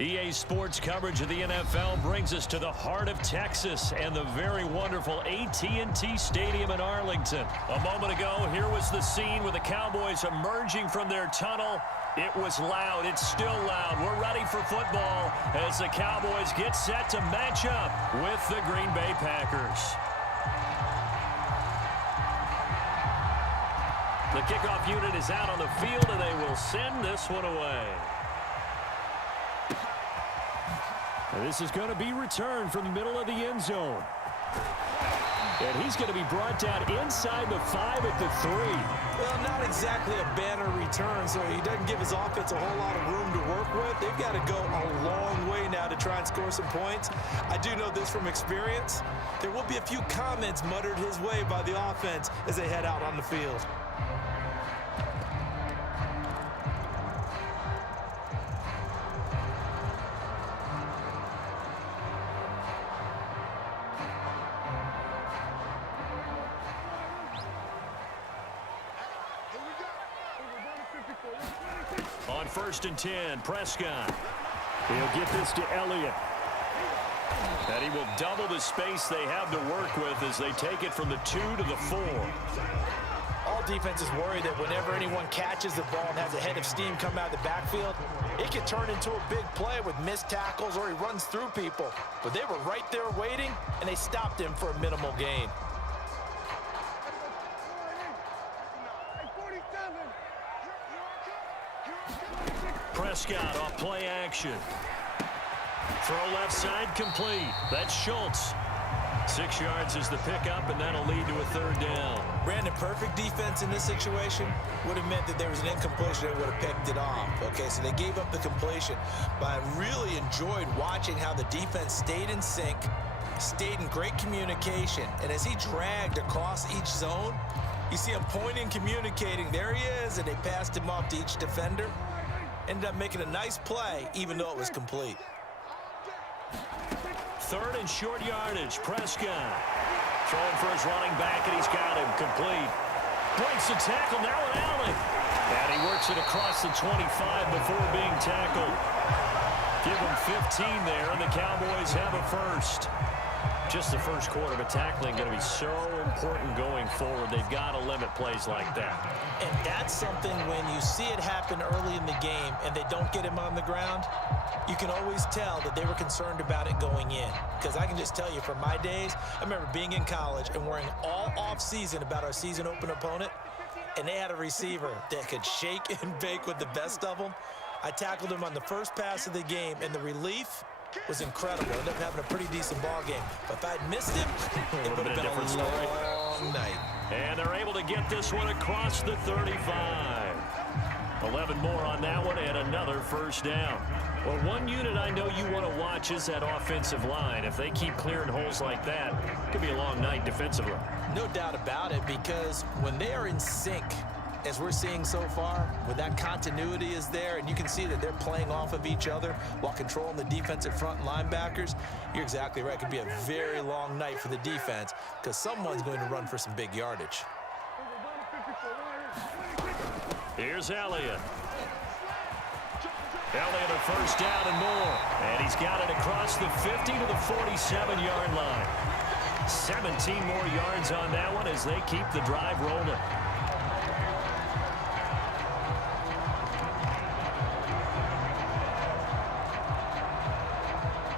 EA Sports coverage of the NFL brings us to the heart of Texas and the very wonderful AT&T Stadium in Arlington. A moment ago, here was the scene with the Cowboys emerging from their tunnel. It was loud. It's still loud. We're ready for football as the Cowboys get set to match up with the Green Bay Packers. The kickoff unit is out on the field, and they will send this one away. And this is going to be returned from the middle of the end zone. And he's going to be brought down inside the 5 at the 3. Well, not exactly a banner return, so he doesn't give his offense a whole lot of room to work with. They've got to go a long way now to try and score some points. I do know this from experience. There will be a few comments muttered his way by the offense as they head out on the field. On 1st and 10, Prescott. He'll get this to Elliott. And he will double the space they have to work with as they take it from the 2 to the 4. All defenses worry that whenever anyone catches the ball and has a head of steam come out of the backfield, it can turn into a big play with missed tackles or he runs through people. But they were right there waiting, and they stopped him for a minimal gain. Prescott off play action. Throw left side complete. That's Schultz. 6 yards is the pickup, and that'll lead to a 3rd down. Brandon, perfect defense in this situation would have meant that there was an incompletion. They would have picked it off. Okay, so they gave up the completion. But I really enjoyed watching how the defense stayed in sync, stayed in great communication. And as he dragged across each zone, you see him pointing, communicating. There he is, and they passed him off to each defender. Ended up making a nice play, even though it was complete. 3rd and short yardage. Prescott throwing for his running back, and he's got him complete. Breaks the tackle now with Allen. And he works it across the 25 before being tackled. Give him 15 there, and the Cowboys have a first. Just the first quarter, but tackling going to be so important going forward. They've got to limit plays like that. And that's something when you see it happen early in the game and they don't get him on the ground, you can always tell that they were concerned about it going in. Because I can just tell you from my days, I remember being in college and worrying all off-season about our season open opponent, and they had a receiver that could shake and bake with the best of them. I tackled him on the first pass of the game, and the relief was incredible. Ended up having a pretty decent ball game. But if I'd missed him, it would have been a different long night. And they're able to get this one across the 35. 11 more on that one and another first down. Well, one unit I know you want to watch is that offensive line. If they keep clearing holes like that, it could be a long night defensively. No doubt about it, because when they are in sync, as we're seeing so far, when that continuity is there and you can see that they're playing off of each other while controlling the defensive front linebackers, you're exactly right. It could be a very long night for the defense because someone's going to run for some big yardage. Here's Elliott. Elliott a first down and more. And he's got it across the 50 to the 47-yard line. 17 more yards on that one as they keep the drive rolling.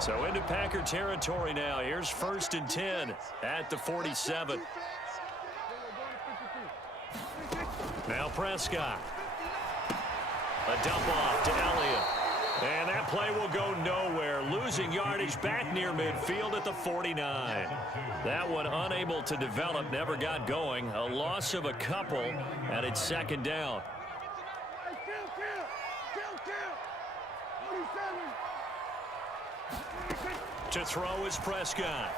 So into Packer territory now. Here's 1st and 10 at the 47. Now Prescott. A dump off to Elliott. And that play will go nowhere. Losing yardage back near midfield at the 49. That one unable to develop, never got going. A loss of a couple, and it's 2nd down. To throw is Prescott.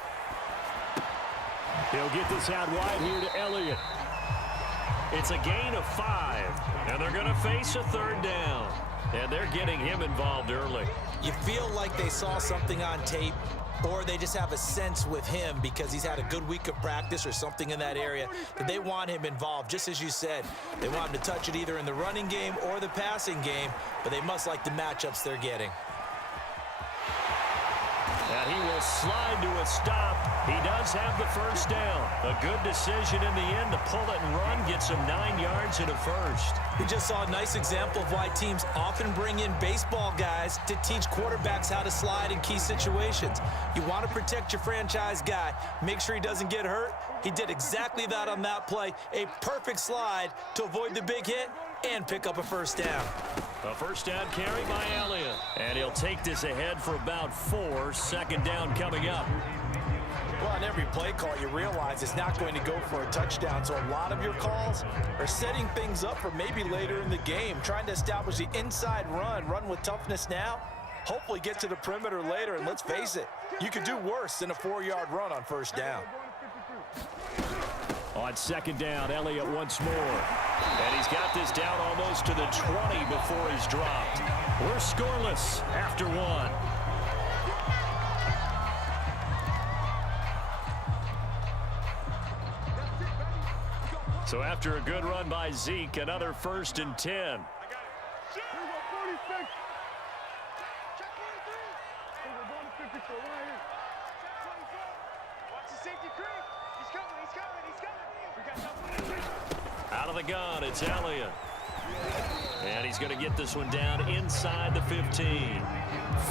He'll get this out wide here to Elliott. It's a gain of 5, and they're going to face a 3rd down. And they're getting him involved early. You feel like they saw something on tape, or they just have a sense with him because he's had a good week of practice or something in that area that they want him involved. Just as you said, they want him to touch it either in the running game or the passing game, but they must like the matchups they're getting. And he will slide to a stop. He does have the first down. A good decision in the end to pull it and run, get some 9 yards and a first. We just saw a nice example of why teams often bring in baseball guys to teach quarterbacks how to slide in key situations. You want to protect your franchise guy. Make sure he doesn't get hurt. He did exactly that on that play. A perfect slide to avoid the big hit and pick up a first down. A first down carry by Elliott. And he'll take this ahead for about 4. Second down coming up. Well, on every play call, you realize it's not going to go for a touchdown. So a lot of your calls are setting things up for maybe later in the game, trying to establish the inside run with toughness now, hopefully get to the perimeter later. And let's face it, you could do worse than a 4-yard run on first down. On second down, Elliott once more. And he's got this down almost to the 20 before he's dropped. We're scoreless after 1. So after a good run by Zeke, another 1st and 10. Out of the gun, it's Elliott. And he's going to get this one down inside the 15.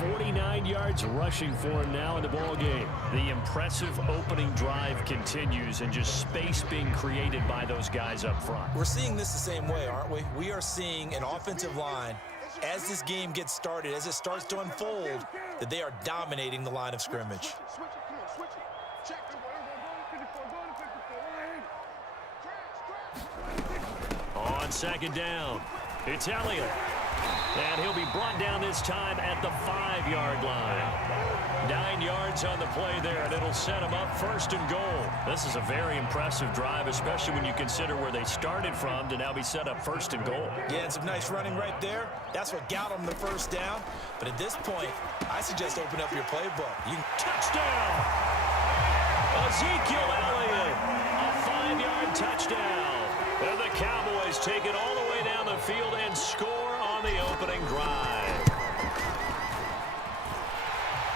49 yards rushing for him now in the ballgame. The impressive opening drive continues, and just space being created by those guys up front. We're seeing this the same way, aren't we? We are seeing an offensive line, as this game gets started, as it starts to unfold, that they are dominating the line of scrimmage. On second down, it's Elliott. And he'll be brought down this time at the 5-yard line. 9 yards on the play there, and it'll set him up 1st and goal. This is a very impressive drive, especially when you consider where they started from to now be set up 1st and goal. Yeah, and some nice running right there. That's what got him the first down. But at this point, I suggest open up your playbook. Touchdown! Ezekiel Elliott, a 5-yard touchdown. And the Cowboys take it all the way down the field and score on the opening drive.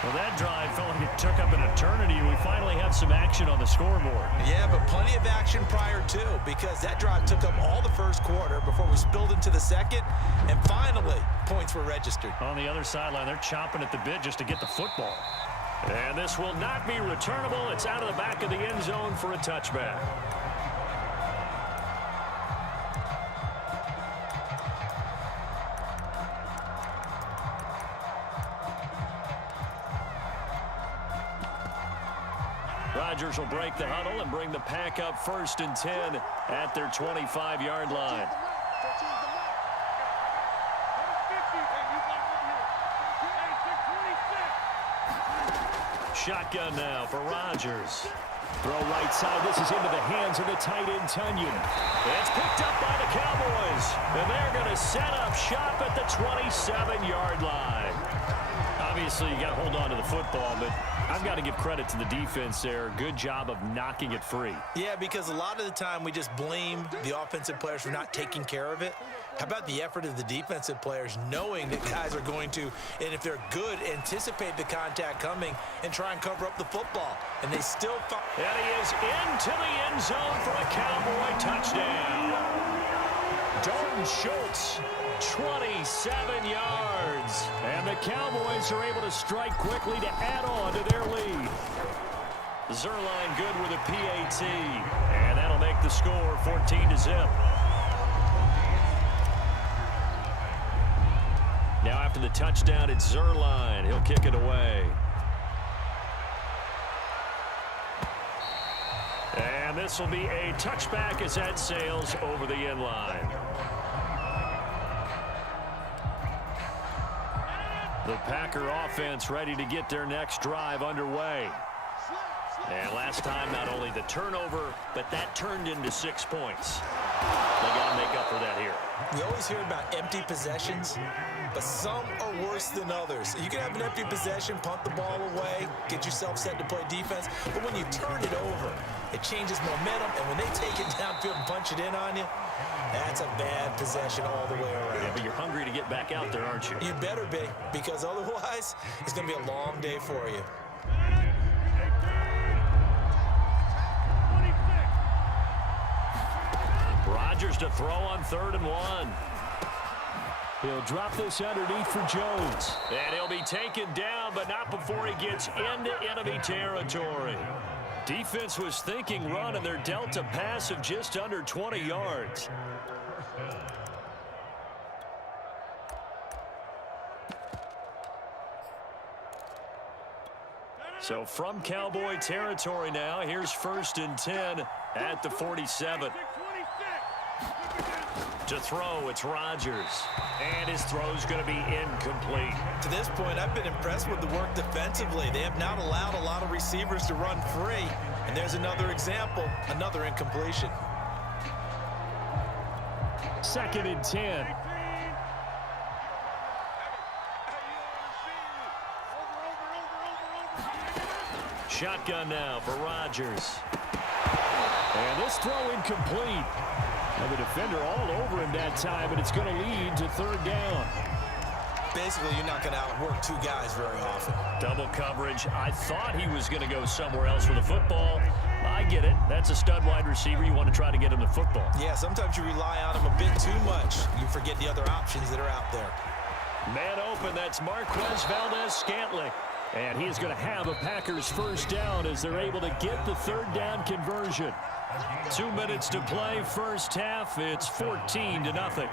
Well, that drive felt like it took up an eternity. We finally have some action on the scoreboard. Yeah, but plenty of action prior to, because that drive took up all the first quarter before we spilled into the second, and finally, points were registered. On the other sideline, they're chomping at the bit just to get the football. And this will not be returnable. It's out of the back of the end zone for a touchback. Rodgers will break the huddle and bring the pack up 1st and 10 at their 25-yard line. Shotgun now for Rodgers. Throw right side. This is into the hands of the tight end, Tunyon. It's picked up by the Cowboys. And they're going to set up shop at the 27-yard line. Obviously, you got to hold on to the football, but I've got to give credit to the defense there. Good job of knocking it free. Yeah, because a lot of the time we just blame the offensive players for not taking care of it. How about the effort of the defensive players knowing that guys are going to, and if they're good, anticipate the contact coming and try and cover up the football. And they still find. And he is into the end zone for a Cowboy touchdown. Dalton Schultz, 27 yards. And the Cowboys are able to strike quickly to add on to their lead. Zerline good with a PAT. And that'll make the score 14-0. Now after the touchdown, it's Zerline. He'll kick it away. And this will be a touchback as that sails over the end line. The Packer offense ready to get their next drive underway. And last time, not only the turnover, but that turned into 6 points. They got to make up for that here. We always hear about empty possessions, but some are worse than others. You can have an empty possession, punt the ball away, get yourself set to play defense, but when you turn it over, it changes momentum, and when they take it downfield and punch it in on you, that's a bad possession all the way around. Yeah, but you're hungry to get back out there, aren't you? You better be, because otherwise, it's going to be a long day for you. Rodgers to throw on 3rd and 1. He'll drop this underneath for Jones. And he'll be taken down, but not before he gets into enemy territory. Defense was thinking run, and they're dealt a pass of just under 20 yards. So from Cowboy territory now, here's 1st and 10 at the 47. To throw, it's Rodgers. And his throw's going to be incomplete. To this point, I've been impressed with the work defensively. They have not allowed a lot of receivers to run free. And there's another example, another incompletion. 2nd and 10. Shotgun now for Rodgers. And this throw incomplete. And the defender all over him that time, and it's going to lead to 3rd down. Basically, you're not going to outwork 2 guys very often. Double coverage. I thought he was going to go somewhere else with the football. I get it. That's a stud wide receiver. You want to try to get him the football. Yeah, sometimes you rely on him a bit too much. You forget the other options that are out there. Man open, that's Marquez Valdez-Scantling. And he's going to have a Packers 1st down as they're able to get the 3rd down conversion. 2 minutes to play, 1st half. It's 14-0.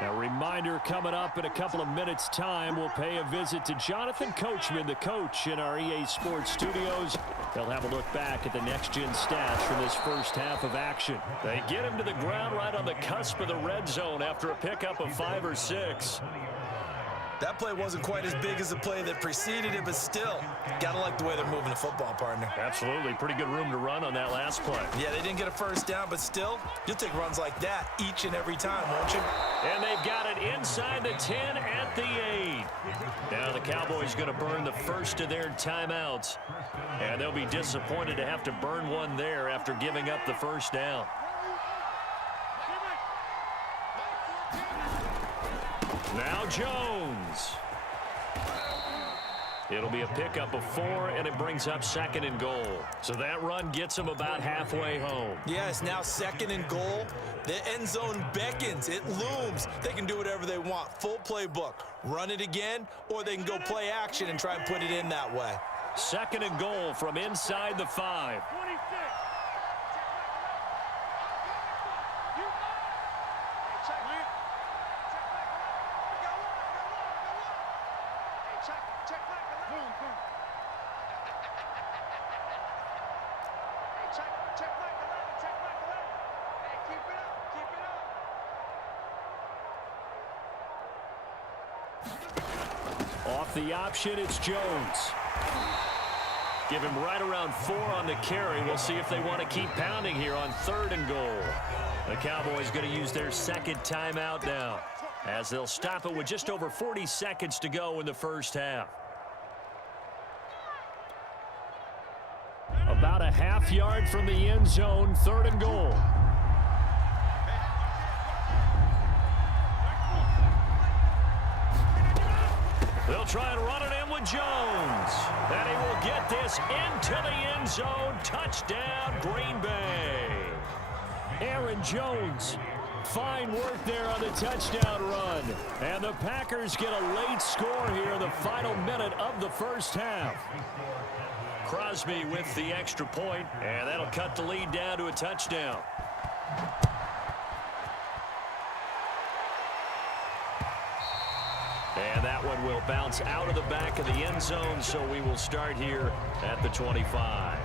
A reminder coming up in a couple of minutes' time. We'll pay a visit to Jonathan Coachman, the coach in our EA Sports studios. They'll have a look back at the next-gen stats from this 1st half of action. They get him to the ground right on the cusp of the red zone after a pickup of 5 or 6. That play wasn't quite as big as the play that preceded it, but still, got to like the way they're moving the football, partner. Absolutely. Pretty good room to run on that last play. Yeah, they didn't get a 1st down, but still, you'll take runs like that each and every time, won't you? And they've got it inside the 10 at the 8. Now the Cowboys going to burn the first of their timeouts. And they'll be disappointed to have to burn one there after giving up the 1st down. Now Jones. It'll be a pickup of 4, and it brings up 2nd and goal. So that run gets them about halfway home. Yeah, it's now 2nd and goal. The end zone beckons. It looms. They can do whatever they want. Full playbook. Run it again, or they can go play action and try and put it in that way. 2nd and goal from inside the 5. Off the option, it's Jones. Give him right around 4 on the carry. We'll see if they want to keep pounding here on 3rd and goal. The Cowboys going to use their 2nd timeout now, as they'll stop it with just over 40 seconds to go in the 1st half. About a half yard from the end zone, 3rd and goal. They'll try and run it in with Jones. And he will get this into the end zone. Touchdown, Green Bay. Aaron Jones. Fine work there on the touchdown run. And the Packers get a late score here in the final minute of the 1st half. Crosby with the extra point, and that'll cut the lead down to a touchdown. And that one will bounce out of the back of the end zone, so we will start here at the 25.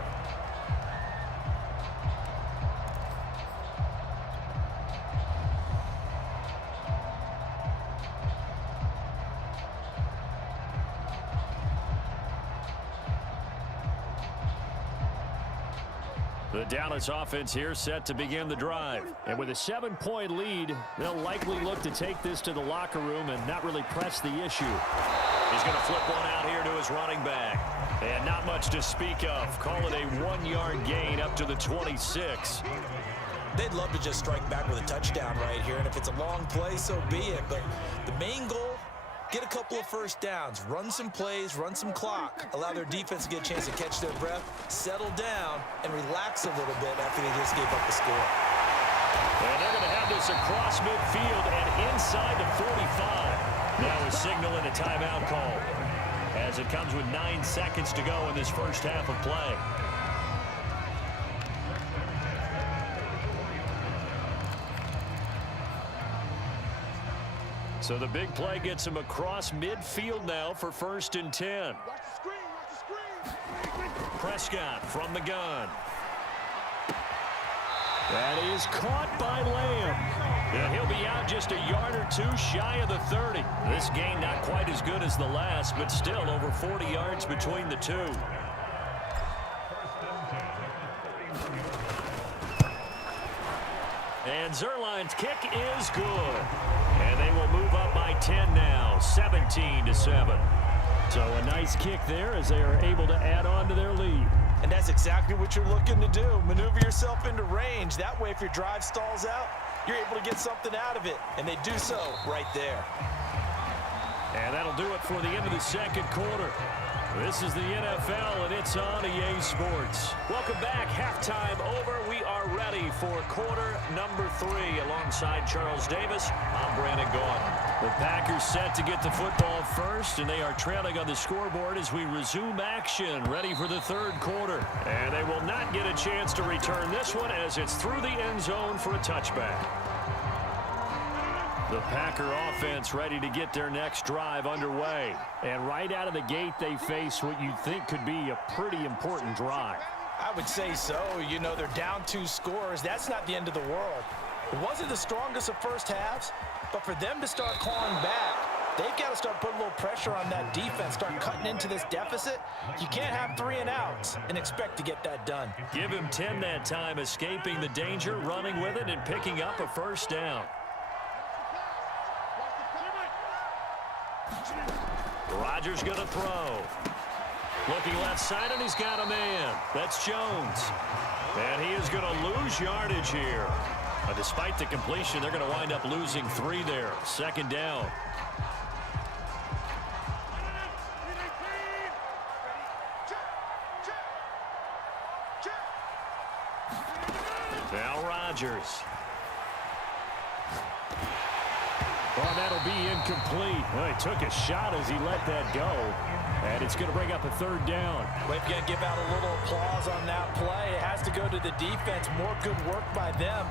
The Dallas offense here set to begin the drive. And with a 7-point lead, they'll likely look to take this to the locker room and not really press the issue. He's going to flip one out here to his running back. And not much to speak of. Call it a 1-yard gain up to the 26. They'd love to just strike back with a touchdown right here. And if it's a long play, so be it. But the main goal, get a couple of first downs, run some plays, run some clock, allow their defense to get a chance to catch their breath, settle down, and relax a little bit after they just gave up the score. And they're going to have this across midfield and inside the 45. Now a signal and a timeout call, as it comes with 9 seconds to go in this first half of play. So the big play gets him across midfield now for 1st and 10. Prescott from the gun. That is caught by Lamb. And he'll be out just a yard or two shy of the 30. This gain not quite as good as the last, but still over 40 yards between the two. And Zerline's kick is good. And they will move up by 10 now, 17-7. So a nice kick there as they are able to add on to their lead. And that's exactly what you're looking to do. Maneuver yourself into range. That way, if your drive stalls out, you're able to get something out of it. And they do so right there. And that'll do it for the end of the second quarter. This is the NFL, and it's on EA Sports. Welcome back. Halftime over. We are ready for quarter number 3. Alongside Charles Davis, I'm Brandon Gordon. The Packers set to get the football first, and they are trailing on the scoreboard as we resume action, ready for the third quarter. And they will not get a chance to return this one as it's through the end zone for a touchback. The Packer offense ready to get their next drive underway. And right out of the gate, they face what you'd think could be a pretty important drive. I would say so. You know, they're down 2 scores. That's not the end of the world. It wasn't the strongest of first halves, but for them to start clawing back, they've got to start putting a little pressure on that defense, start cutting into this deficit. You can't have 3 and outs and expect to get that done. Give him 10 that time, escaping the danger, running with it, and picking up a first down. Rodgers going to throw. Looking left side, and he's got a man. That's Jones. And he is going to lose yardage here. Despite the completion, they're going to wind up losing 3 there. Second down. Now Rodgers. Oh, that'll be incomplete. Well, he took a shot as he let that go. And it's going to bring up a third down. We've got to give out a little applause on that play. It has to go to the defense. More good work by them.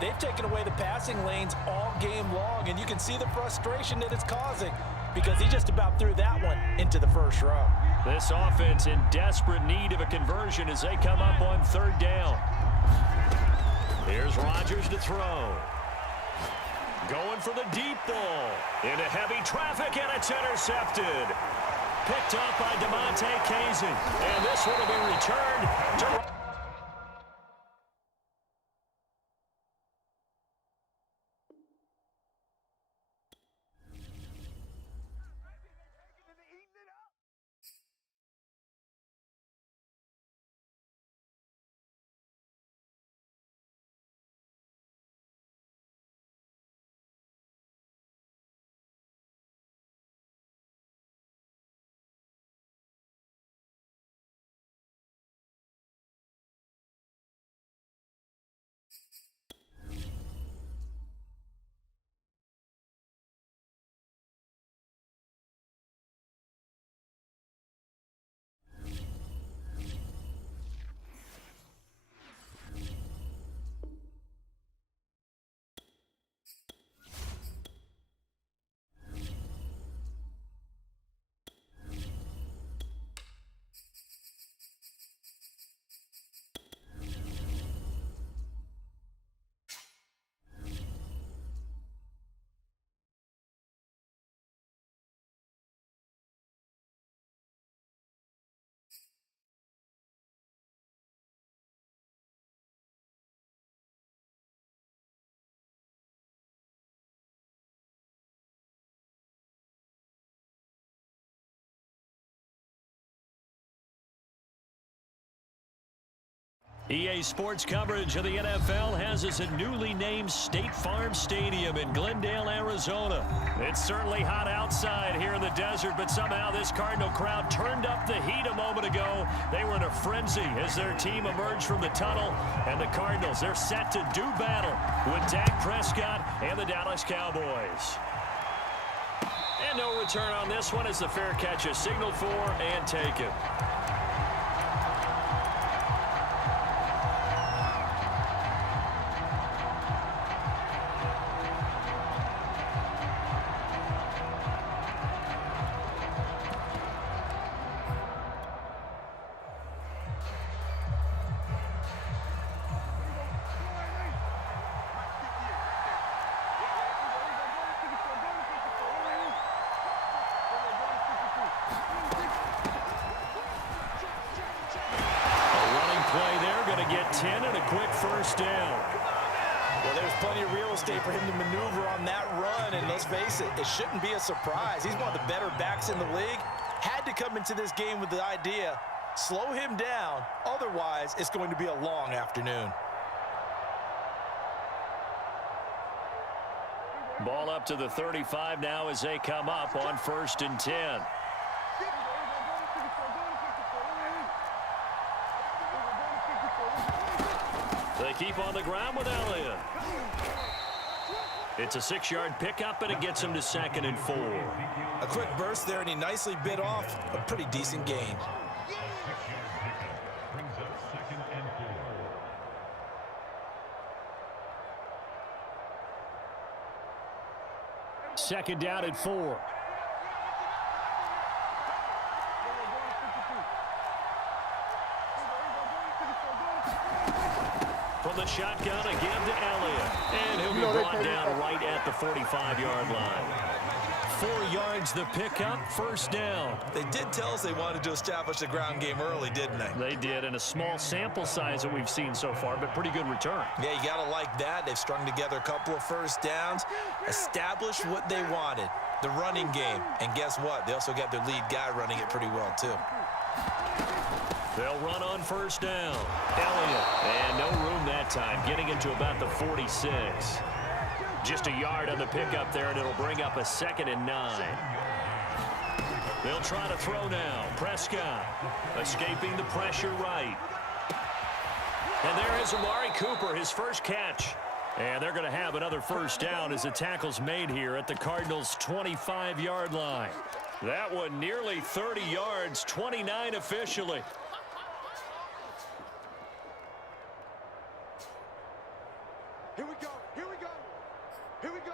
They've taken away the passing lanes all game long, and you can see the frustration that it's causing because he just about threw that one into the first row. This offense in desperate need of a conversion as they come up on third down. Here's Rodgers to throw. Going for the deep ball. Into heavy traffic, and it's intercepted. Picked up by DeMonte Casey. And this one will be returned to EA Sports coverage of the NFL has us at newly named State Farm Stadium in Glendale, Arizona. It's certainly hot outside here in the desert, but somehow this Cardinal crowd turned up the heat a moment ago. They were in a frenzy as their team emerged from the tunnel, and the Cardinals, they're set to do battle with Dak Prescott and the Dallas Cowboys. And no return on this one as the fair catch is signaled for and taken. Get 10 and a quick first down. Well, there's plenty of real estate for him to maneuver on that run, and let's face it, it shouldn't be a surprise. He's one of the better backs in the league. Had to come into this game with the idea, slow him down, otherwise it's going to be a long afternoon. Ball up to the 35 now as they come up on 1st and 10. They keep on the ground with Elliott. It's a 6-yard pickup, and it gets him to 2nd and 4. A quick burst there, and he nicely bit off a pretty decent gain. Second down at 4. From the shotgun again to Elliott. And he'll be brought down right at the 45-yard line. 4 yards the pickup, 1st down. They did tell us they wanted to establish the ground game early, didn't they? They did, and a small sample size that we've seen so far, but pretty good return. Yeah, you got to like that. They've strung together a couple of first downs, established what they wanted, the running game. And guess what? They also got their lead guy running it pretty well, too. They'll run on 1st down. Elliott, and no room that time, getting into about the 46. Just a yard on the pickup there, and it'll bring up a 2nd and 9. They'll try to throw now. Prescott escaping the pressure right. And there is Amari Cooper, his first catch. And they're going to have another 1st down as the tackle's made here at the Cardinals' 25-yard line. That one nearly 30 yards, 29 officially. Here we go, here we go, here we go.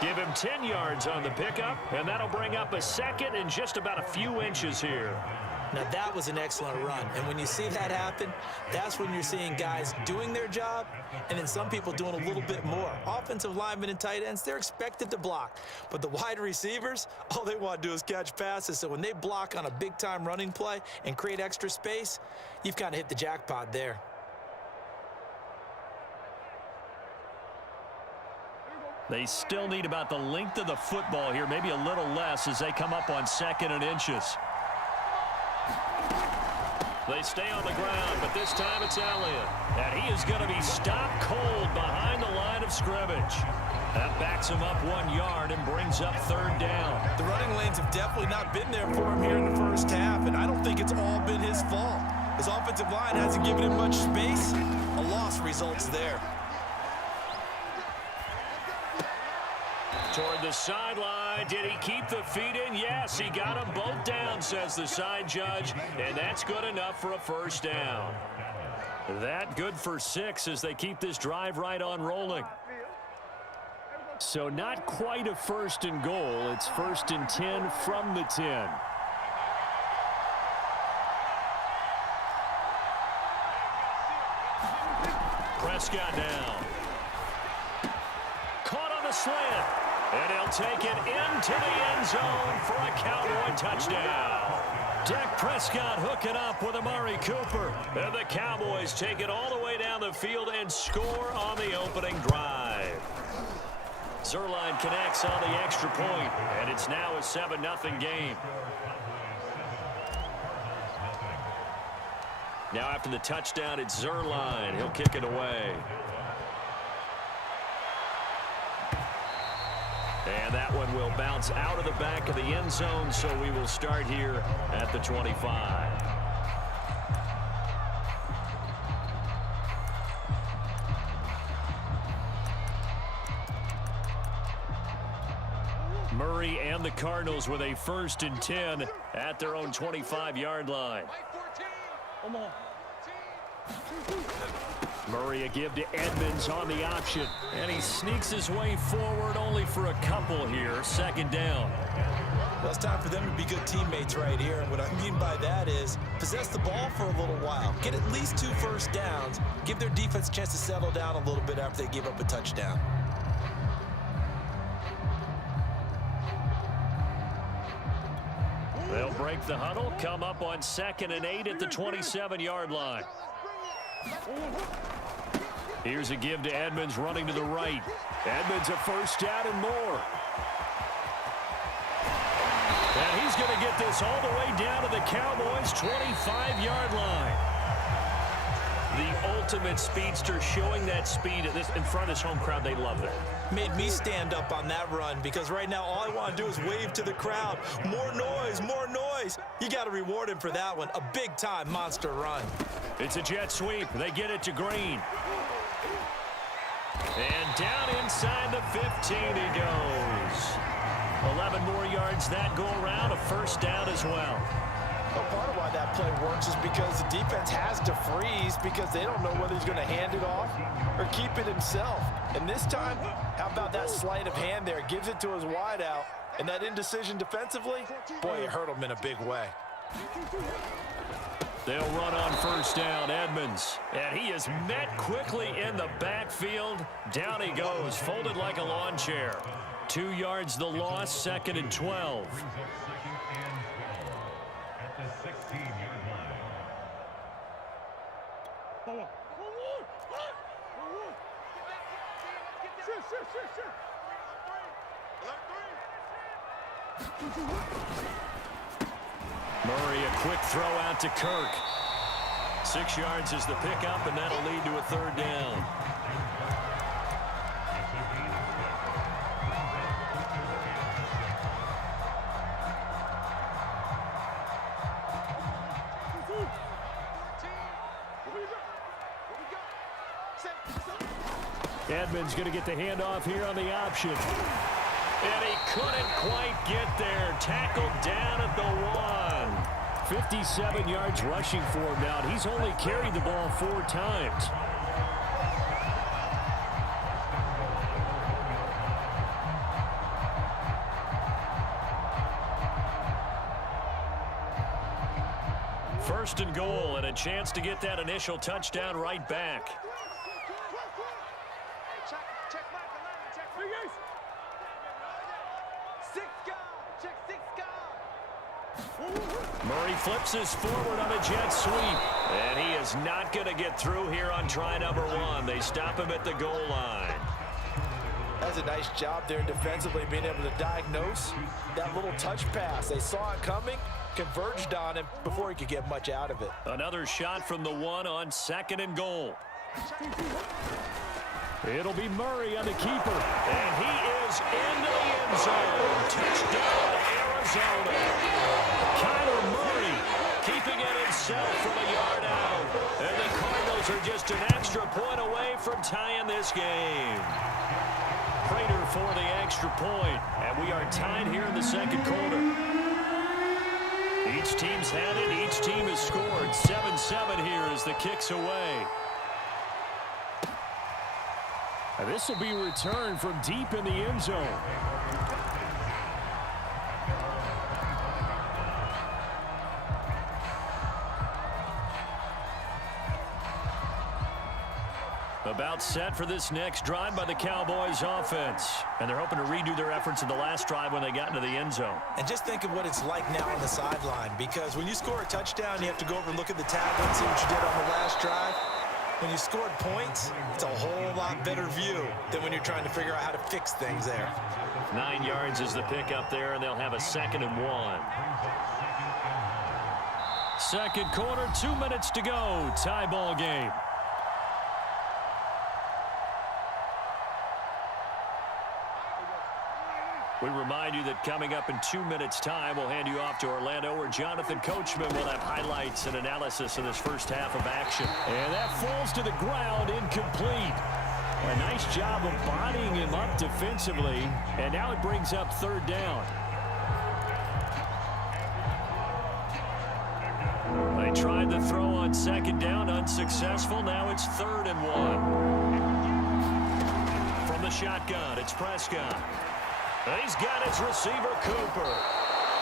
Give him 10 yards on the pickup, and that'll bring up a 2nd and just about a few inches here. Now, that was an excellent run, and when you see that happen, that's when you're seeing guys doing their job and then some people doing a little bit more. Offensive linemen and tight ends, they're expected to block, but the wide receivers, all they want to do is catch passes. So when they block on a big-time running play and create extra space, you've kind of hit the jackpot there. They still need about the length of the football here, maybe a little less as they come up on 2nd and inches. They stay on the ground, but this time it's Elliott. And he is going to be stopped cold behind the line of scrimmage. That backs him up 1 yard and brings up 3rd down. The running lanes have definitely not been there for him here in the first half, and I don't think it's all been his fault. His offensive line hasn't given him much space. A loss results there. Toward the sideline. Did he keep the feet in? Yes, he got them both down, says the side judge, and that's good enough for a 1st down. That good for 6 as they keep this drive right on rolling. So not quite a 1st and goal. It's 1st and 10 from the 10. Prescott now. Caught on the slant. And he'll take it into the end zone for a Cowboy touchdown. Dak Prescott hooking up with Amari Cooper. And the Cowboys take it all the way down the field and score on the opening drive. Zerline connects on the extra point, and it's now a 7-0 game. Now after the touchdown, it's Zerline. He'll kick it away. And that one will bounce out of the back of the end zone, so we will start here at the 25. Murray and the Cardinals with a 1st and 10 at their own 25-yard line. Murray a give to Edmonds on the option. And he sneaks his way forward only for a couple here. 2nd down. Well, it's time for them to be good teammates right here. And what I mean by that is possess the ball for a little while. Get at least 2 first downs. Give their defense a chance to settle down a little bit after they give up a touchdown. They'll break the huddle, come up on 2nd and 8 at the 27-yard line. Here's a give to Edmonds running to the right. Edmonds a 1st down and more. And he's going to get this all the way down to the Cowboys' 25-yard line. The ultimate speedster showing that speed in front of his home crowd. They love that. Made me stand up on that run because right now all I want to do is wave to the crowd. More noise, more noise. You got to reward him for that one. A big-time monster run. It's a jet sweep. They get it to Green. And down inside the 15 he goes. 11 more yards that go around. A 1st down as well. Well, part of why that play works is because the defense has to freeze because they don't know whether he's going to hand it off or keep it himself. And this time, how about that sleight of hand there? Gives it to his wideout. And that indecision defensively, boy, it hurt him in a big way. They'll run on 1st down, Edmonds. And he is met quickly in the backfield. Down he goes, folded like a lawn chair. 2 yards the loss, 2nd and 12. Murray, a quick throw out to Kirk. 6 yards is the pickup, and that'll lead to a 3rd down. Edmonds going to get the handoff here on the option. And he couldn't quite get there. Tackled down at the 1. 57 yards rushing for him now. He's only carried the ball 4 times. First and goal, and a chance to get that initial touchdown right back. Murray flips this forward on a jet sweep. And he is not going to get through here on try number 1. They stop him at the goal line. That's a nice job there defensively, being able to diagnose that little touch pass. They saw it coming, converged on him before he could get much out of it. Another shot from the 1 on 2nd and goal. It'll be Murray on the keeper. And he is into the end zone. Touchdown, Arizona. Kyler Murray keeping it himself from a yard out. And the Cardinals are just an extra point away from tying this game. Prater for the extra point. And we are tied here in the 2nd quarter. Each team's had it. Each team has scored. 7-7 here as the kick's away. This will be returned from deep in the end zone. about set for this next drive by the Cowboys offense. And they're hoping to redo their efforts in the last drive when they got into the end zone. And just think of what it's like now on the sideline, because when you score a touchdown, you have to go over and look at the tablet and see what you did on the last drive. When you scored points, it's a whole lot better view than when you're trying to figure out how to fix things there. 9 yards is the pickup there, and they'll have a 2nd and 1. Second quarter, 2 minutes to go. Tie ball game. We remind you that coming up in 2 minutes' time, we'll hand you off to Orlando, where Jonathan Coachman will have highlights and analysis of this first half of action. And that falls to the ground, incomplete. A nice job of bodying him up defensively, and now it brings up 3rd down. They tried the throw on 2nd down, unsuccessful. Now it's 3rd and 1. From the shotgun, it's Prescott. He's got his receiver, Cooper.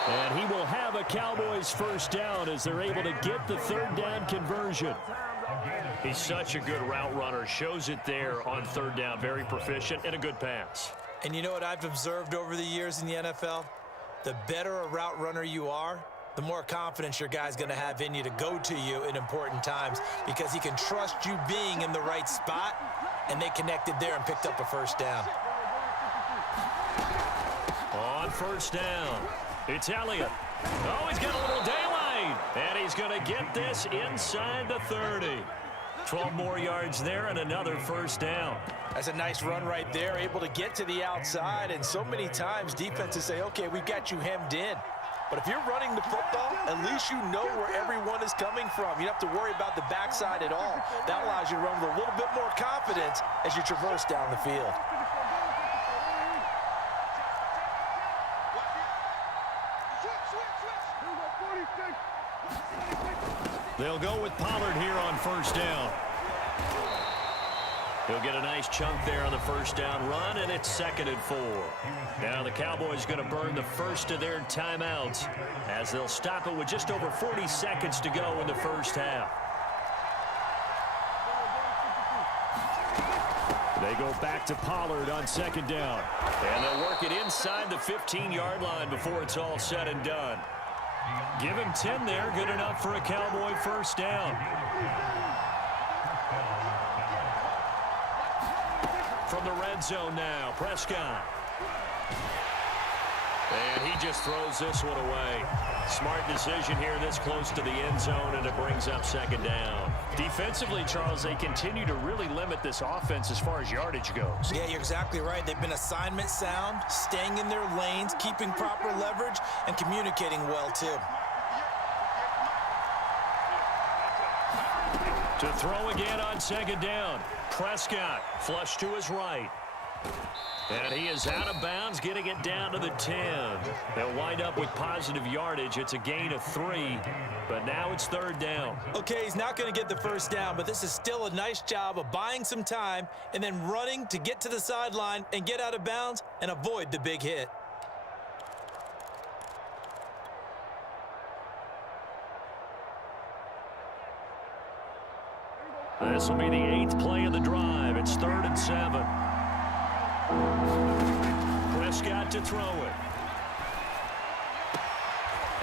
And he will have a Cowboys first down as they're able to get the 3rd down conversion. He's such a good route runner. Shows it there on 3rd down. Very proficient and a good pass. And you know what I've observed over the years in the NFL? The better a route runner you are, the more confidence your guy's going to have in you to go to you in important times, because he can trust you being in the right spot, and they connected there and picked up a first down. On 1st down, it's Elliott. Oh, he's got a little daylight, and he's going to get this inside the 30. 12 more yards there and another first down. That's a nice run right there, able to get to the outside, and so many times defenses say, okay, we've got you hemmed in. But if you're running the football, at least you know where everyone is coming from. You don't have to worry about the backside at all. That allows you to run with a little bit more confidence as you traverse down the field. They'll go with Pollard here on 1st down. He'll get a nice chunk there on the first down run, and it's 2nd and 4. Now the Cowboys going to burn the first of their timeouts as they'll stop it with just over 40 seconds to go in the first half. They go back to Pollard on 2nd down. And they'll work it inside the 15-yard line before it's all said and done. Give him 10 there, good enough for a Cowboy first down. From the red zone now, Prescott. And he just throws this one away. Smart decision here this close to the end zone, and it brings up 2nd down. Defensively, Charles, they continue to really limit this offense as far as yardage goes. Yeah, you're exactly right. They've been assignment sound, staying in their lanes, keeping proper leverage, and communicating well, too. To throw again on 2nd down. Prescott flush to his right. And he is out of bounds, getting it down to the 10. They'll wind up with positive yardage. It's a gain of 3, but now it's 3rd down. Okay, he's not going to get the first down, but this is still a nice job of buying some time and then running to get to the sideline and get out of bounds and avoid the big hit. This will be the 8th play of the drive. It's 3rd and 7. Prescott to throw it.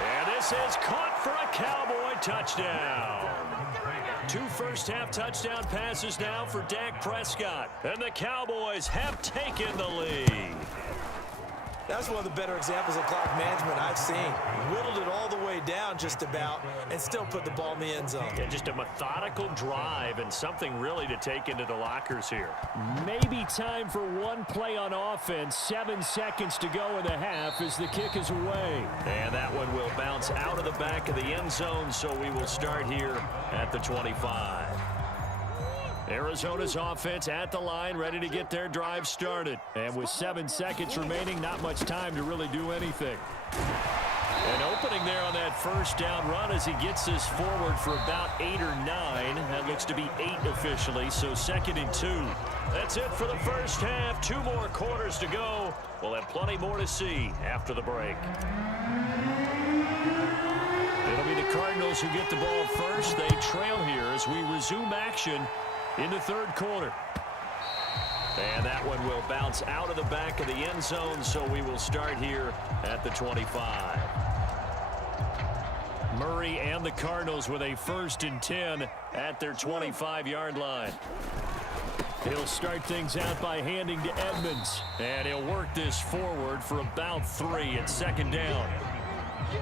And this is caught for a Cowboy touchdown. 2 first-half touchdown passes now for Dak Prescott. And the Cowboys have taken the lead. That's one of the better examples of clock management I've seen. Whittled it all the way down just about and still put the ball in the end zone. Yeah, just a methodical drive and something really to take into the lockers here. Maybe time for one play on offense. 7 seconds to go in the half as the kick is away. And that one will bounce out of the back of the end zone, so we will start here at the 25. Arizona's offense at the line, ready to get their drive started. And with 7 seconds remaining, not much time to really do anything. An opening there on that first down run as he gets this forward for about 8 or 9. That looks to be 8 officially, so 2nd and 2. That's it for the first half. 2 more quarters to go. We'll have plenty more to see after the break. It'll be the Cardinals who get the ball first. They trail here as we resume action in the 3rd quarter. And that one will bounce out of the back of the end zone, so we will start here at the 25. Murray and the Cardinals with a 1st and 10 at their 25-yard line. He'll start things out by handing to Edmonds, and he'll work this forward for about 3 at 2nd down.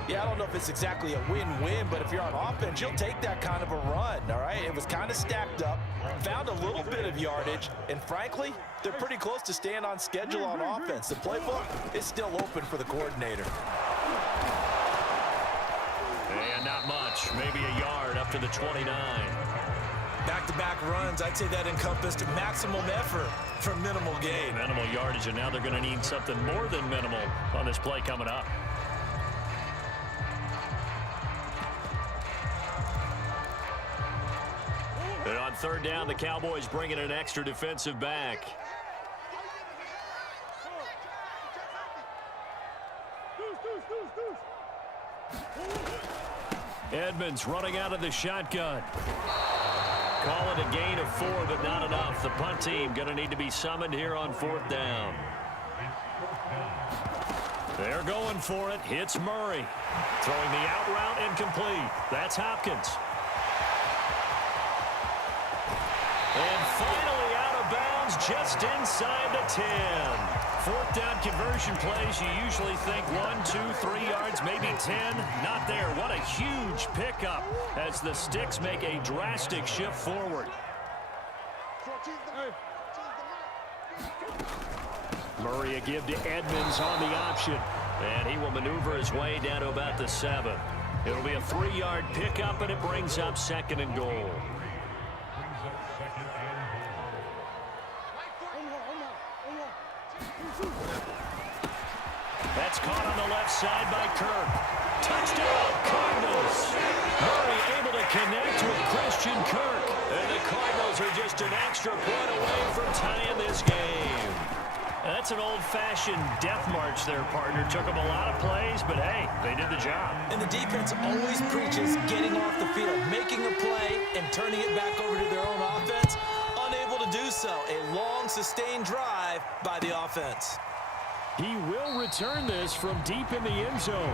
Yeah, I don't know if it's exactly a win-win, but if you're on offense, you'll take that kind of a run, all right? It was kind of stacked up, found a little bit of yardage, and frankly, they're pretty close to staying on schedule on offense. The playbook is still open for the coordinator. And not much, maybe a yard up to the 29. Back-to-back runs, I'd say that encompassed maximum effort for minimal gain. Minimal yardage, and now they're going to need something more than minimal on this play coming up. And on 3rd down, the Cowboys bring in an extra defensive back. Edmonds running out of the shotgun. Call it a gain of 4, but not enough. The punt team going to need to be summoned here on 4th down. They're going for it. Hits Murray. Throwing the out route incomplete. That's Hopkins. And finally out of bounds just inside the 10. 4th down conversion plays, you usually think 1, 2, 3 yards, maybe 10. Not there. What a huge pickup as the Sticks make a drastic shift forward. Murray a give to Edmonds on the option. And he will maneuver his way down to about the 7. It'll be a 3-yard pickup, and it brings up 2nd and goal. That's caught on the left side by Kirk. Touchdown, Cardinals. Murray able to connect with Christian Kirk. And the Cardinals are just an extra point away from tying this game. That's an old-fashioned death march there, partner. Took them a lot of plays, but hey, they did the job. And the defense always preaches getting off the field, making a play, and turning it back over to their own offense. Unable to do so. A long, sustained drive by the offense. He will return this from deep in the end zone.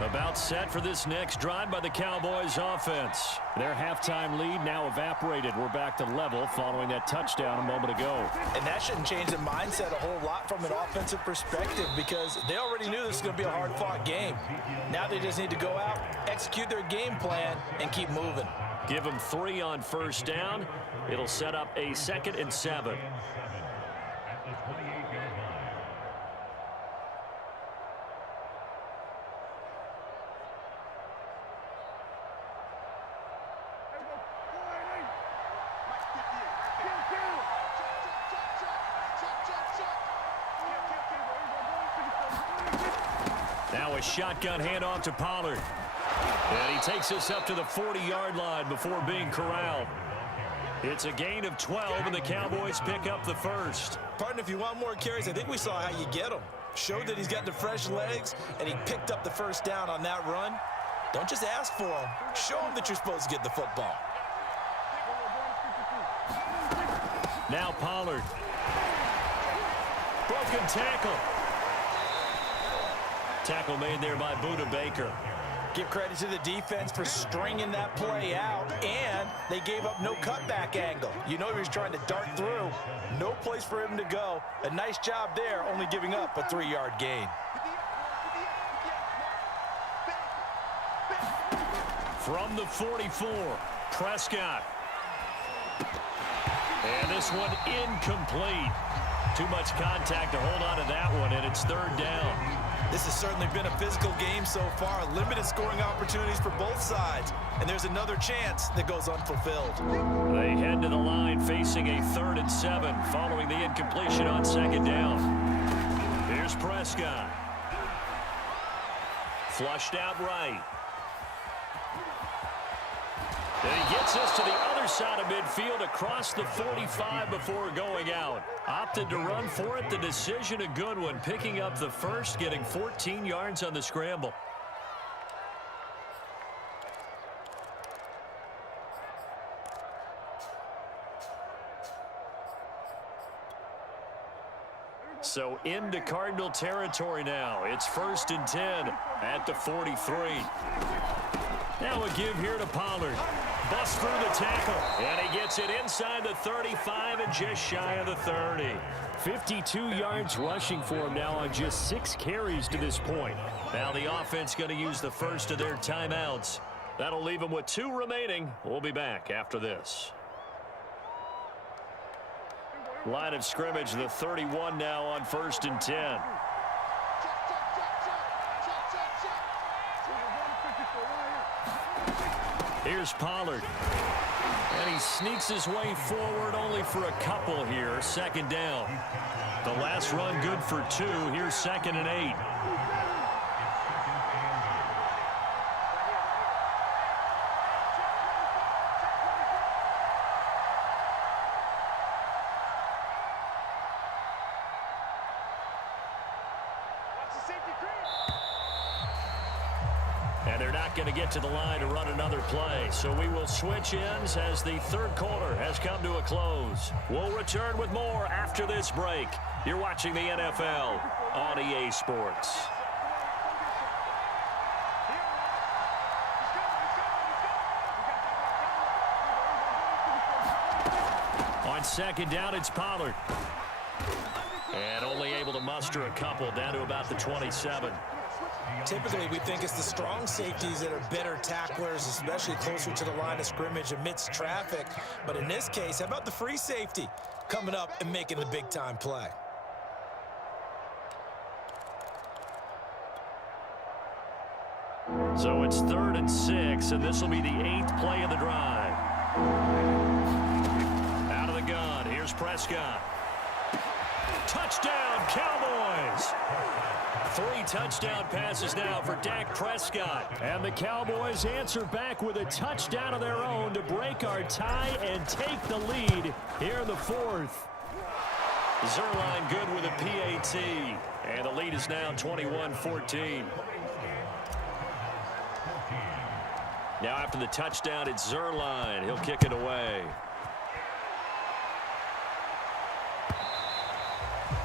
About set for this next drive by the Cowboys offense. Their halftime lead now evaporated. We're back to level following that touchdown a moment ago. And that shouldn't change the mindset a whole lot from an offensive perspective because they already knew this was going to be a hard-fought game. Now they just need to go out, execute their game plan, and keep moving. Give them 3 on 1st down. It'll set up a 2nd and 7. Now a shotgun handoff to Pollard. And he takes us up to the 40-yard line before being corralled. It's a gain of 12, and the Cowboys pick up the 1st. Partner, if you want more carries, I think we saw how you get them. Showed that he's got the fresh legs, and he picked up the 1st down on that run. Don't just ask for him. Show him that you're supposed to get the football. Now Pollard. Broken tackle. Tackle made there by Budda Baker. Give credit to the defense for stringing that play out, and they gave up no cutback angle. You know he was trying to dart through. No place for him to go. A nice job there, only giving up a 3-yard gain. From the 44, Prescott. And this one incomplete. Too much contact to hold on to that one, and it's 3rd down. This has certainly been a physical game so far. Limited scoring opportunities for both sides. And there's another chance that goes unfulfilled. They head to the line facing a 3rd and 7 following the incompletion on 2nd down. Here's Prescott. Flushed out right. And he gets us to the other side of midfield across the 45 before going out. Opted to run for it. The decision a good one. Picking up the first, getting 14 yards on the scramble. So into Cardinal territory now. It's 1st and 10 at the 43. Now a give here to Pollard. Busts through the tackle, and he gets it inside the 35 and just shy of the 30. 52 yards rushing for him now on just 6 carries to this point. Now the offense going to use the first of their timeouts. That'll leave them with 2 remaining. We'll be back after this. Line of scrimmage, the 31 now on 1st and 10. Here's Pollard. And he sneaks his way forward only for a couple here. 2nd down. The last run good for 2. Here's 2nd and 8. And they're not going to get to the line to run another play. So we will switch ends as the 3rd quarter has come to a close. We'll return with more after this break. You're watching the NFL on EA Sports. On 2nd down, it's Pollard. And only able to muster a couple down to about the 27. Typically, we think it's the strong safeties that are better tacklers, especially closer to the line of scrimmage amidst traffic. But in this case, how about the free safety coming up and making the big-time play? So it's 3rd and 6, and this will be the 8th play of the drive. Out of the gun, here's Prescott. Touchdown, Cowboys! 3 touchdown passes now for Dak Prescott. And the Cowboys answer back with a touchdown of their own to break our tie and take the lead here in the 4th. Zerline good with a PAT. And the lead is now 21-14. Now after the touchdown, it's Zerline. He'll kick it away.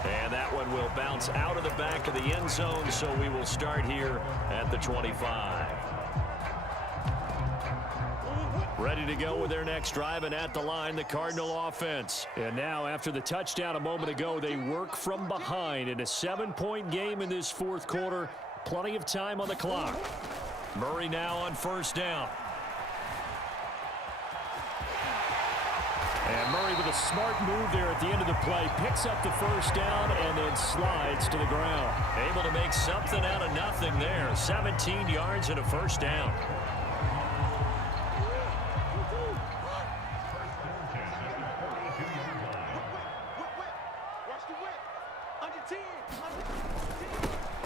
And that one will bounce out of the back of the end zone, so we will start here at the 25. Ready to go with their next drive, and at the line, the Cardinal offense. And now, after the touchdown a moment ago, they work from behind in a 7-point game in this 4th quarter. Plenty of time on the clock. Murray now on 1st down. And Murray with a smart move there at the end of the play. Picks up the 1st down and then slides to the ground. Able to make something out of nothing there. 17 yards and a 1st down.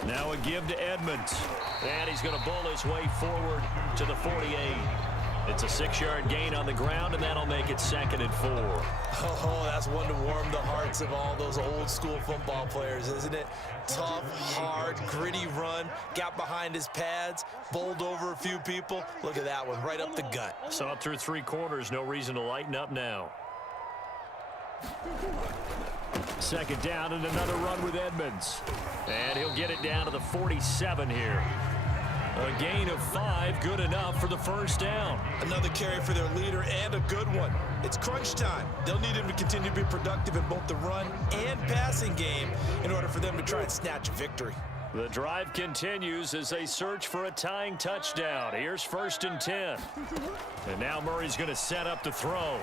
Now a give to Edmonds. And he's going to bull his way forward to the 48. It's a 6-yard gain on the ground, and that'll make it 2nd and 4. Oh, that's one to warm the hearts of all those old-school football players, isn't it? Tough, hard, gritty run, got behind his pads, bowled over a few people. Look at that one, right up the gut. Saw it through 3 quarters, no reason to lighten up now. 2nd down and another run with Edmonds. And he'll get it down to the 47 here. A gain of 5, good enough for the 1st down. Another carry for their leader and a good one. It's crunch time. They'll need him to continue to be productive in both the run and passing game in order for them to try and snatch a victory. The drive continues as they search for a tying touchdown. Here's 1st and 10. And now Murray's going to set up the throw.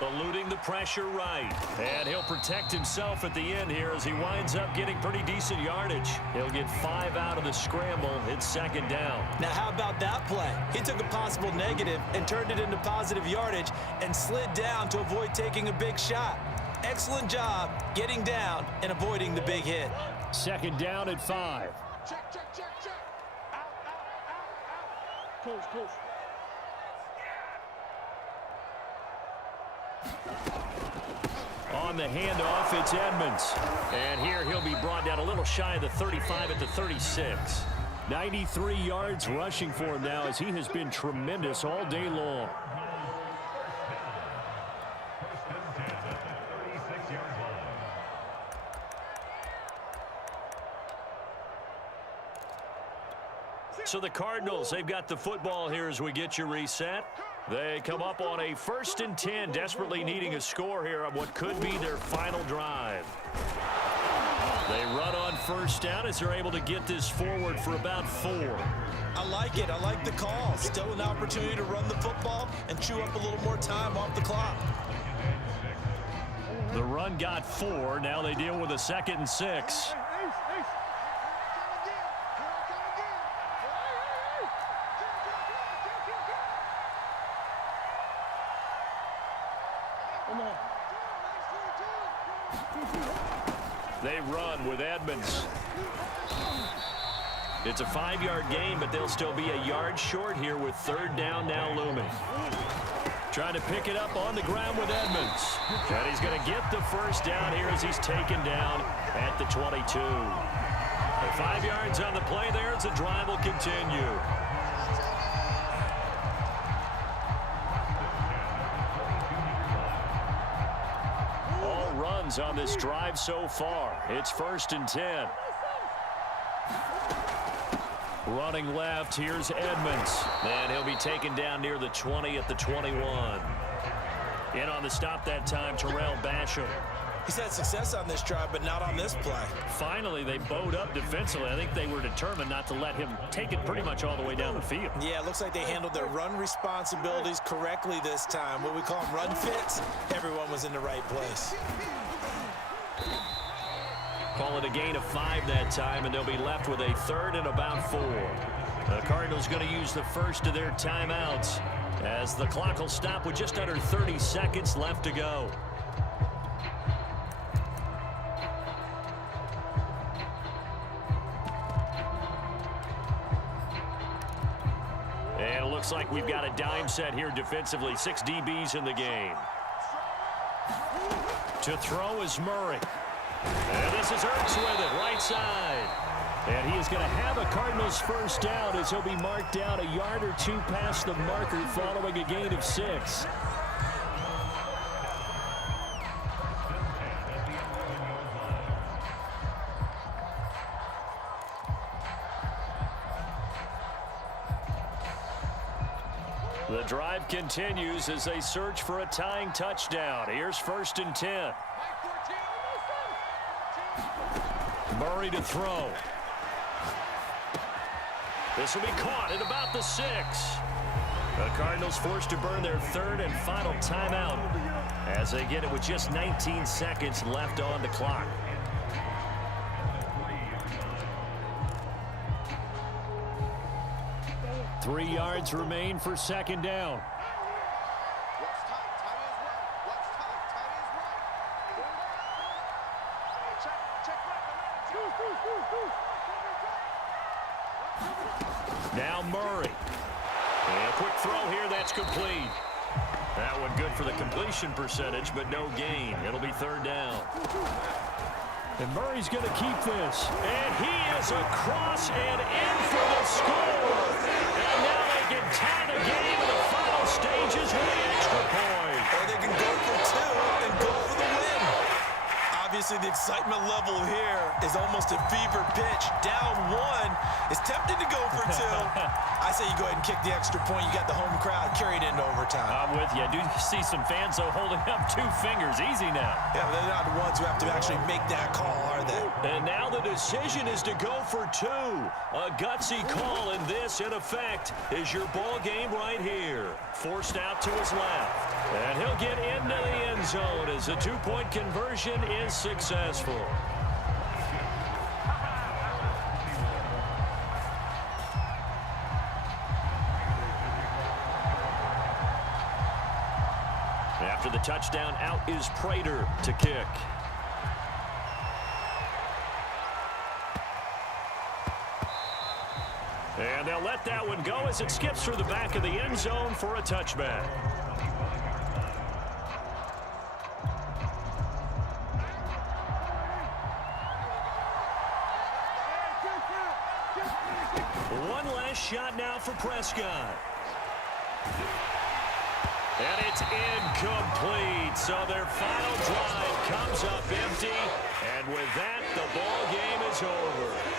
Eluding the pressure right. And he'll protect himself at the end here as he winds up getting pretty decent yardage. He'll get 5 out of the scramble. It's 2nd down. Now, how about that play? He took a possible negative and turned it into positive yardage and slid down to avoid taking a big shot. Excellent job getting down and avoiding the big hit. 2nd down at 5. Check, check, check, check. Out, out, out, out. Close, close. On the handoff, it's Edmonds. And here he'll be brought down a little shy of the 35 at the 36. 93 yards rushing for him now as he has been tremendous all day long. So the Cardinals, they've got the football here as we get you reset. They come up on a 1st and 10, desperately needing a score here on what could be their final drive. They run on 1st down as they're able to get this forward for about 4. I like it. I like the call. Still an opportunity to run the football and chew up a little more time off the clock. The run got 4. Now they deal with a 2nd and 6. They run with Edmonds. It's a 5-yard gain, but they'll still be a yard short here with 3rd down now looming. Trying to pick it up on the ground with Edmonds. And he's going to get the 1st down here as he's taken down at the 22. 5 yards on the play there as the drive will continue. On this drive so far. It's 1st and 10. Running left, here's Edmonds. And he'll be taken down near the 20 at the 21. In on the stop that time, Terrell Basham. He's had success on this drive, but not on this play. Finally, they bowed up defensively. I think they were determined not to let him take it pretty much all the way down the field. Yeah, it looks like they handled their run responsibilities correctly this time. What we call them run fits, everyone was in the right place. Call it a gain of 5 that time, and they'll be left with a 3rd and about 4. The Cardinals going to use the first of their timeouts as the clock will stop with just under 30 seconds left to go. And it looks like we've got a dime set here defensively. 6 DBs in the game. To throw is Murray. And this is Ertz with it, right side. And he is going to have a Cardinals 1st down as he'll be marked down a yard or 2 past the marker following a gain of 6. The drive continues as they search for a tying touchdown. Here's 1st and 10. Murray to throw. This will be caught at about the 6. The Cardinals forced to burn their 3rd and final timeout as they get it with just 19 seconds left on the clock. Three yards remain for 2nd down. Now Murray. And a quick throw here, that's complete. That one good for the completion percentage, but no gain. It'll be 3rd down. And Murray's going to keep this. And he is across and in for the score. And now they can tie the game in the final stages with the extra point. Or they can go for 2 and go for the win. Obviously, the excitement level here is almost a fever pitch. Down 1. It's tempting to go for 2. I say you go ahead and kick the extra point. You got the home crowd carried into overtime. I'm with you. I do see some fans, though, holding up 2 fingers. Easy now. Yeah, but they're not the ones who have to actually make that call, are they? And now the decision is to go for 2. A gutsy call, and this, in effect, is your ball game right here. Forced out to his left. And he'll get into the end zone as the 2-point conversion is successful. After the touchdown, out is Prater to kick. And they'll let that one go as it skips through the back of the end zone for a touchback. shot now for Prescott. And it's incomplete. So their final drive comes up empty. And with that, the ball game is over.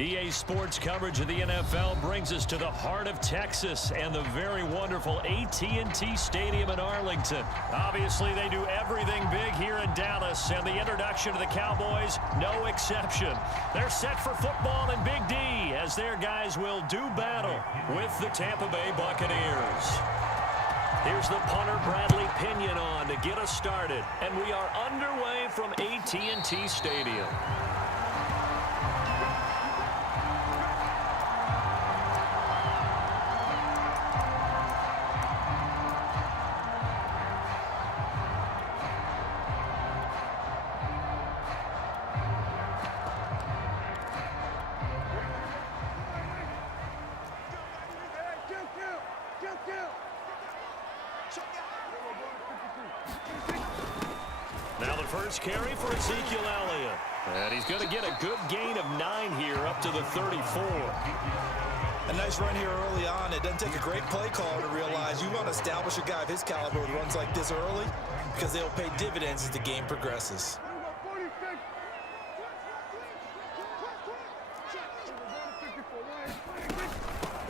EA Sports coverage of the NFL brings us to the heart of Texas and the very wonderful AT&T Stadium in Arlington. Obviously, they do everything big here in Dallas, and the introduction to the Cowboys, no exception. They're set for football in Big D as their guys will do battle with the Tampa Bay Buccaneers. Here's the punter, Bradley Pinion, on to get us started, and we are underway from AT&T Stadium. Now the first carry for Ezekiel Elliott. And he's going to get a good gain of 9 here up to the 34. A nice run here early on. It doesn't take a great play caller to realize you want to establish a guy of his caliber with runs like this early because they'll pay dividends as the game progresses.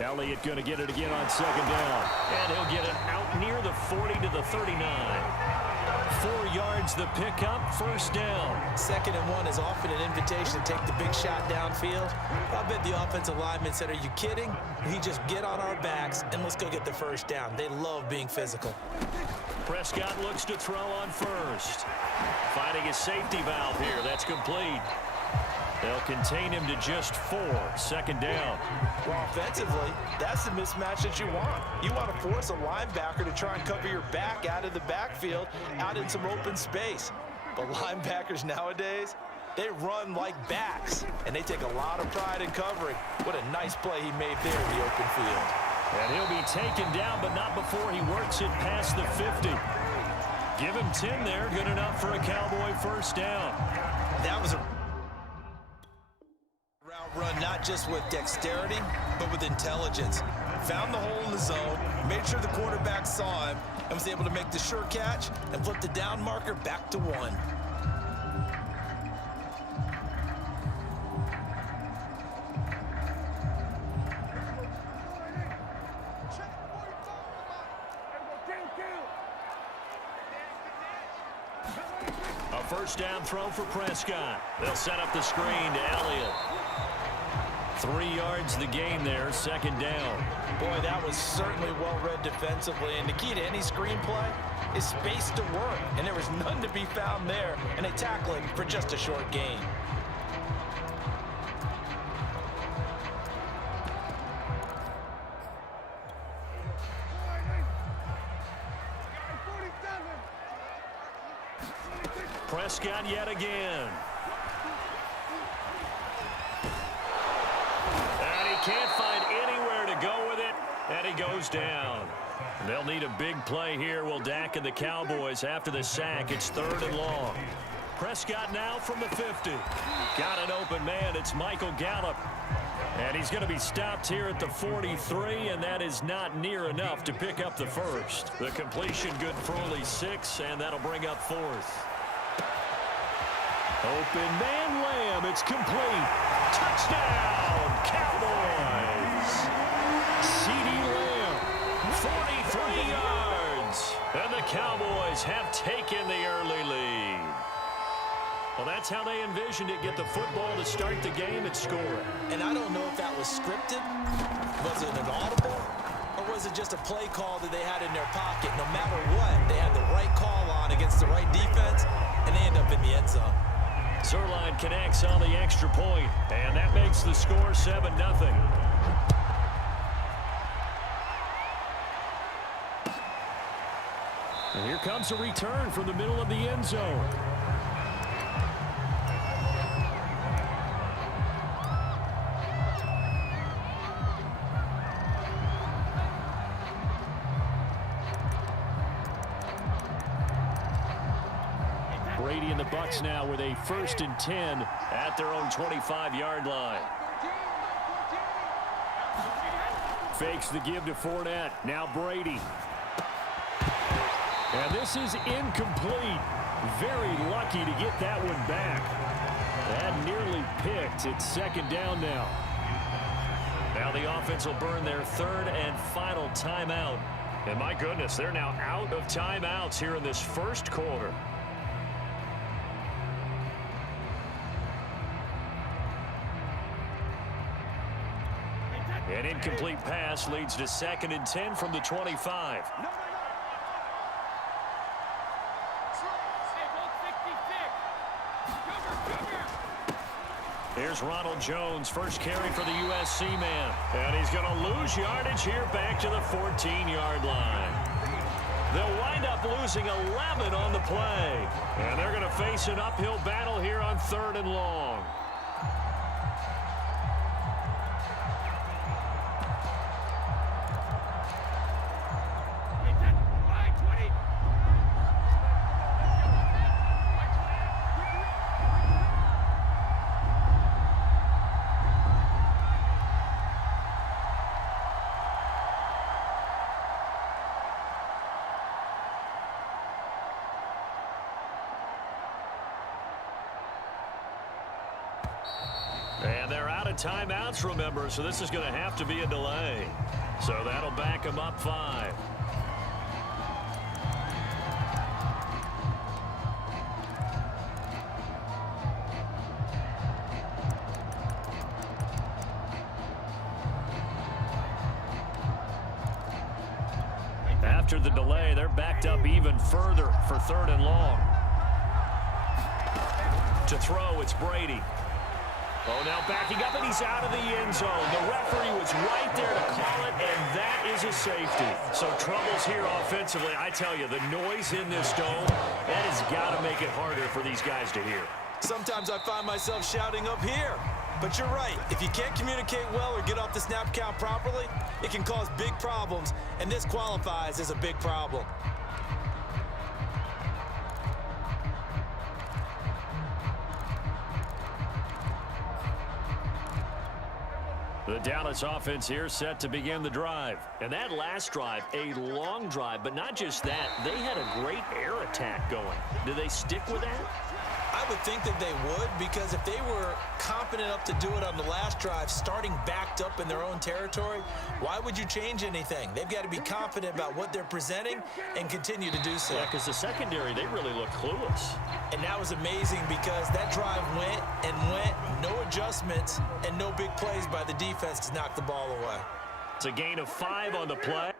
Elliott going to get it again on second down. And he'll get it out near the 40 to the 39. 4 yards the pickup, first down. 2nd and 1 is often an invitation to take the big shot downfield. I bet the offensive lineman said, are you kidding? We just get on our backs and let's go get the first down. They love being physical. Prescott looks to throw on first. Finding his safety valve here. That's complete. They'll contain him to just 4. 2nd down. Well, offensively, that's the mismatch that you want. You want to force a linebacker to try and cover your back out of the backfield, out in some open space. But linebackers nowadays, they run like backs, and they take a lot of pride in covering. What a nice play he made there in the open field. And he'll be taken down, but not before he works it past the 50. Give him 10 there. Good enough for a Cowboy first down. That was a route run, not just with dexterity, but with intelligence. Found the hole in the zone, made sure the quarterback saw him, and was able to make the sure catch and flip the down marker back to 1. A first down throw for Prescott. They'll set up the screen to Elliott. 3 yards the game there, second down. Boy, that was certainly well-read defensively, and the key to any screenplay is space to work, and there was none to be found there, and they tackle him for just a short gain. Prescott yet again. And he can't find anywhere to go with it, and he goes down. They'll need a big play here. Will Dak and the Cowboys after the sack. It's 3rd and long. Prescott now from the 50. Got an open man. It's Michael Gallup. And he's going to be stopped here at the 43, and that is not near enough to pick up the first. The completion good for only 6, and that'll bring up 4th. Open man Lamb. It's complete. Touchdown, Cowboys. CeeDee Lamb, 43 yards. And the Cowboys have taken the early lead. Well, that's how they envisioned it. Get the football to start the game and score it. And I don't know if that was scripted. Was it an audible? Or was it just a play call that they had in their pocket? No matter what, they had the right call on against the right defense, and they end up in the end zone. Zerline connects on the extra point, and that makes the score 7-0. And here comes a return from the middle of the end zone. Brady and the Bucs now with a 1st and 10 at their own 25-yard line. Fakes the give to Fournette. Now Brady. And this is incomplete. Very lucky to get that one back. That nearly picked. It's 2nd down now. Now the offense will burn their 3rd and final timeout. And my goodness, they're now out of timeouts here in this first quarter. An incomplete pass leads to 2nd and 10 from the 25. Here's Ronald Jones, first carry for the USC man. And he's going to lose yardage here back to the 14-yard line. They'll wind up losing 11 on the play. And they're going to face an uphill battle here on 3rd and long. And they're out of timeouts, remember, so this is going to have to be a delay. So that'll back them up 5. After the delay, they're backed up even further for 3rd and long. To throw, it's Brady. Oh, now backing up, and he's out of the end zone. The referee was right there to call it, and that is a safety. So troubles here offensively. I tell you, the noise in this dome, that has got to make it harder for these guys to hear. Sometimes I find myself shouting up here. But you're right. If you can't communicate well or get off the snap count properly, it can cause big problems, and this qualifies as a big problem. The Dallas offense here set to begin the drive. And that last drive, a long drive, but not just that. They had a great air attack going. Do they stick with that? I would think that they would, because if they were confident enough to do it on the last drive, starting backed up in their own territory, why would you change anything? They've got to be confident about what they're presenting and continue to do so. Yeah, because the secondary, they really look clueless. And that was amazing because that drive went and went, no adjustments, and no big plays by the defense to knock the ball away. It's a gain of 5 on the play.